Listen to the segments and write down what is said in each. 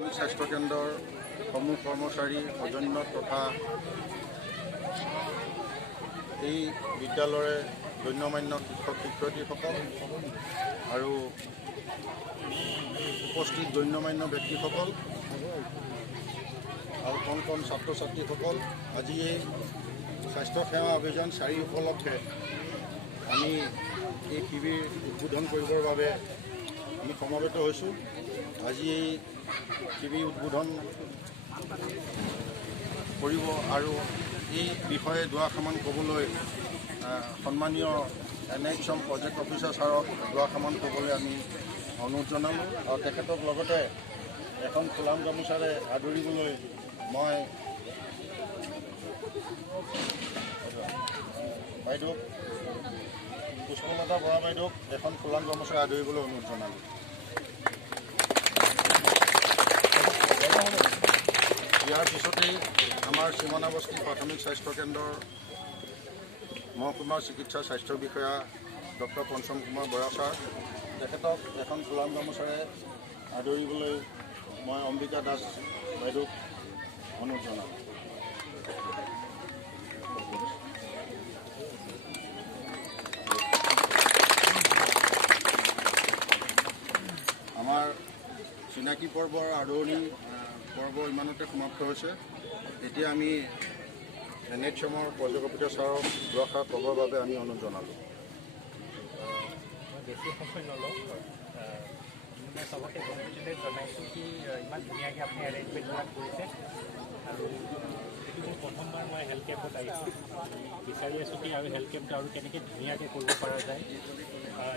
স্বাস্থ্য কেন্দ্ৰৰ সমূহ কৰ্মচাৰী অজন্য তথা এই বিদ্যালয়ৰে গণ্যমান্য শিক্ষক শিক্ষয়িত্ৰীসকল আৰু উপস্থিত গণ্যমান্য ব্যক্তিসকল আৰু কণ ছাত্ৰ ছাত্ৰীসকল, আজি এই স্বাস্থ্য সেৱা অভিযান 4 উপলক্ষে আমি এই শিবিৰ উদ্বোধন কৰিবৰ বাবে আমি সমবেত হৈছোঁ। আজি এই শিবিৰ উদ্বোধন কৰিব আৰু এই বিষয়ে দুআষাৰমান ক'বলৈ সন্মানীয় NHM প্ৰজেক্ট অফিচাৰ ছাৰক দুআষাৰমান ক'বলৈ আমি অনুৰোধ জনালোঁ আৰু তেখেতক লগতে এখন ফুলাম গামোচাৰে আদৰিবলৈ মই বাইদেউক পুষ্পলতা বৰা বাইদেউক এখন ফুলাম গামোচাৰে আদৰিবলৈ অনুৰোধ জনালোঁ। ইয়াৰ পিছতেই আমাৰ সীমানাবস্তি প্ৰাথমিক স্বাস্থ্য কেন্দ্ৰৰ মহকুমা চিকিৎসা স্বাস্থ্য বিষয়া ডক্টৰ পঞ্চম কুমাৰ বৰা ছাৰ, তেখেতক এখন ফুলাম গামোচাৰে আদৰিবলৈ মই অম্বিকা দাস বাইদেউক অনুৰোধ জনালোঁ। আমাৰ চিনাকি পৰ্বৰ আদৰণি পৰ্ব ইমানতে সমাপ্ত হৈছে। এতিয়া আমি NHMৰ প্ৰজেক্ট অফিচাৰ ছাৰক দুআষাৰ ক'বৰ বাবে আমি অনুৰোধ জনালোঁ। বেছি সময় নলওঁ, মই চবকে কংগ্ৰেচুলেট জনাইছোঁ কি ইমান ধুনীয়াকৈ আপুনি এৰেঞ্জমেণ্টবিলাক কৰিছে আৰু এইটো মোৰ প্ৰথমবাৰ মই হেল্থ কেম্পত আহিছোঁ। বিচাৰি আছোঁ কি আৰু হেল্থ কেম্পটো আৰু কেনেকৈ ধুনীয়াকৈ কৰিব পৰা যায়,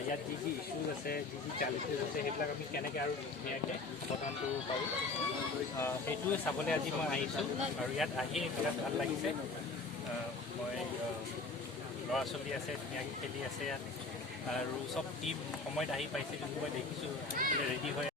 ইয়াত যি যি ইছ্যুজ আছে, যি যি চেলেঞ্জেছ আছে, সেইবিলাক আমি কেনেকৈ আৰু ধুনীয়াকৈ সমাধান কৰিব পাৰোঁ, সেইটোৱে চাবলৈ আজি মই আহিছোঁ। আৰু ইয়াত আহি বিৰাট ভাল লাগিছে। মই ল'ৰা ছোৱালী আছে, ধুনীয়াকৈ খেলি আছে ইয়াত আৰু চব টিম সময়ত আহি পাইছে, কিন্তু মই দেখিছোঁ ৰেডি হৈ